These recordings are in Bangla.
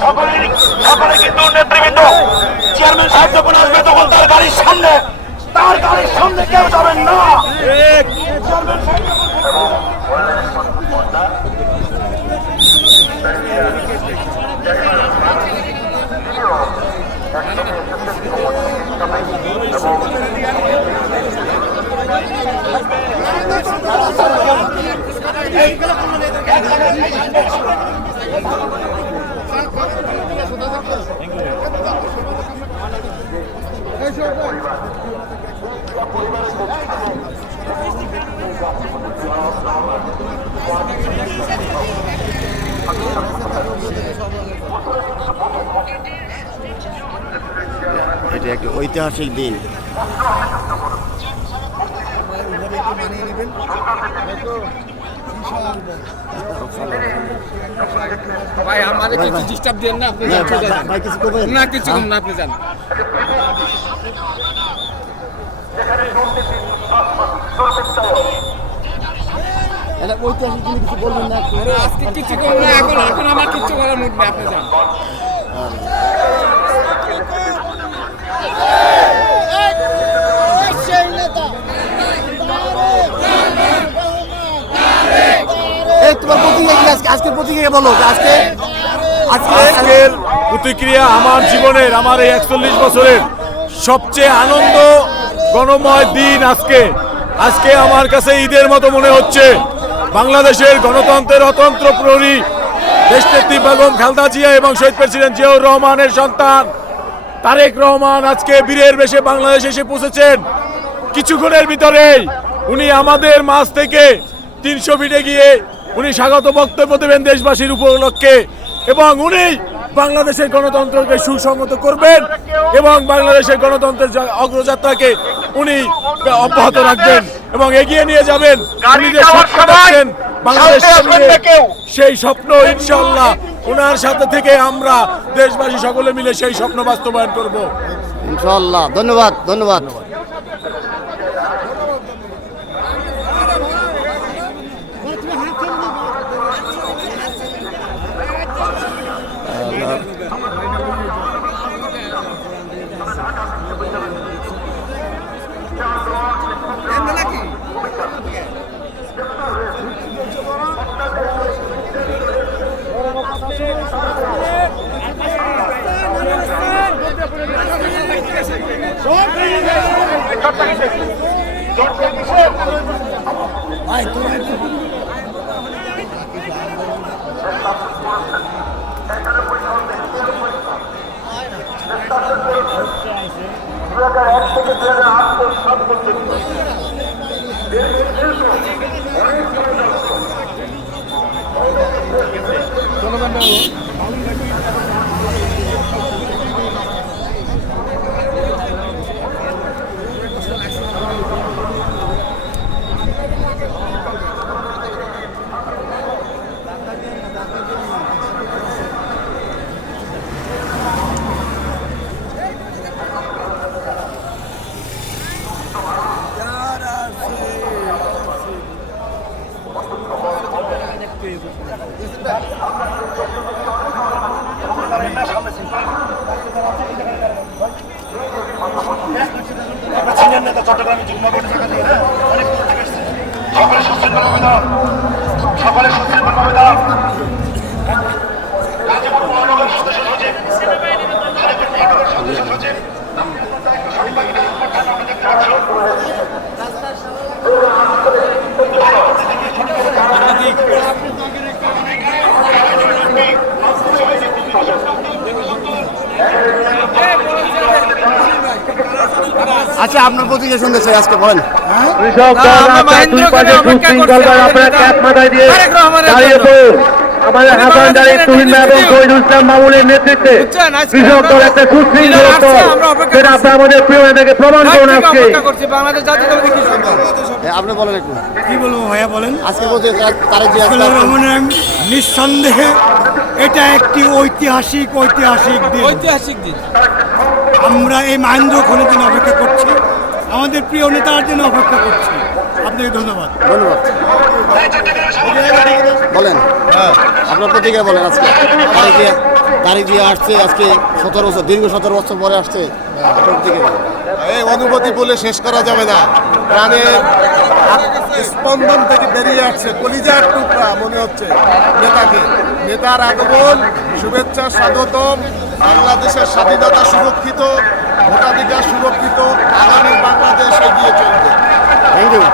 সকলে কিন্তু নেতৃবৃন্দ চেয়ারম্যান সাহেব যখন আসবে তখন তার গাড়ির সামনে কেউ যাবেন না। এটা একটা ঐতিহাসিক দিন। ভাই আমাদের কিছু ডিস্টার্ব দেন না, আপনি ভাই কিছু করবেন না, কিছু না, আপনি যান। এটা ঐতিহাসিক দিনে কিছু বলবেন না? আজকে কিছু করবো না, এখন আমার কিছু করার মুড নেই, আপনি যান। তোমার প্রতিক্রিয়া কি? আজকের প্রতিক্রিয়া বলো। আজকের প্রতিক্রিয়া আমার জীবনের, আমার এই 41 বছরের সবচেয়ে আনন্দ গণময় দিন। আজকে আমার কাছে ঈদের মতো মনে হচ্ছে। বাংলাদেশের গণতন্ত্রের অতন্ত্র প্রহরী দেশনেত্রী বেগম খালেদা জিয়া এবং শহীদ প্রেসিডেন্ট জিয়াউর রহমানের সন্তান তারেক রহমান আজকে বীরের বেশে বাংলাদেশে এসে পৌঁছেছেন। কিছুক্ষণের ভিতরেই উনি আমাদের মাঝ থেকে 300 ফিটে গিয়ে উনি স্বাগত বক্তব্য দেবেন দেশবাসীর উপলক্ষে, এবং উনি বাংলাদেশের গণতন্ত্রকে সুসংহত করবেন এবং বাংলাদেশের গণতন্ত্রের অগ্রযাত্রাকে উনি অব্যাহত রাখবেন এবং এগিয়ে নিয়ে যাবেন। সেই স্বপ্ন ইনশাআল্লাহ ওনার সাথে থেকে আমরা দেশবাসী সকলে মিলে সেই স্বপ্ন বাস্তবায়ন করব ইনশাআল্লাহ। ধন্যবাদ, ধন্যবাদ। আচ্ছা, আপনার প্রতিক্রিয়া শুনতে চাই, আজকে বলেন। কৃষক দল আপনারা দুই পাশে সুশৃঙ্খলভাবে আপনারা ক্যাপ মাথায় দিয়ে দাঁড়িয়ে পড়ুন। আমাদের হাসানজারি তুহিন এবং শহীদুল ইসলাম মামুনের নেতৃত্বে কৃষক দল একটা সুশৃঙ্খল দল, সেটা আপনারা আমাদের প্রিয় নেতাকে প্রমাণ করুন আজকে। বাংলাদেশ জাতীয়তাবাদী কৃষক দল। আপনি বলেন একটু কি বলবো ভাইয়া বলেন। আজকের প্রতি তারেক জিয়া নিঃসন্দেহে এটা একটি ঐতিহাসিক দিন। ঐতিহাসিক দিন। আমরা এই মহেন্দ্র খনির জন্য অপেক্ষা করছি, আমাদের প্রিয় নেতার জন্য অপেক্ষা করছি। আপনাকে ধন্যবাদ। ধন্যবাদ। বলেন আপনার প্রতিক্রিয়া বলেন। আজকে তারেক জিয়া আসছে, আজকে 17 বছর, দীর্ঘ 17 বছর পরে আসছে, আপনার প্রতিক্রিয়া বলেন। এই অনুভূতি বলে শেষ করা যাবে না। প্রাণের স্পন্দন থেকে বেরিয়ে আসছে, কলিজার টুকরা মনে হচ্ছে নেতার আগমন, শুভেচ্ছা, স্বাগতম। বাংলাদেশের স্বাধীনতা সুরক্ষিত, ভোটাধিকার সুরক্ষিত, আগামী বাংলাদেশ এগিয়ে চলবে। Thank you.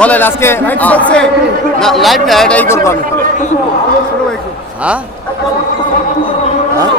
বলেন আজকে লাইভ না, এটাই করবো আমি। হ্যাঁ হ্যাঁ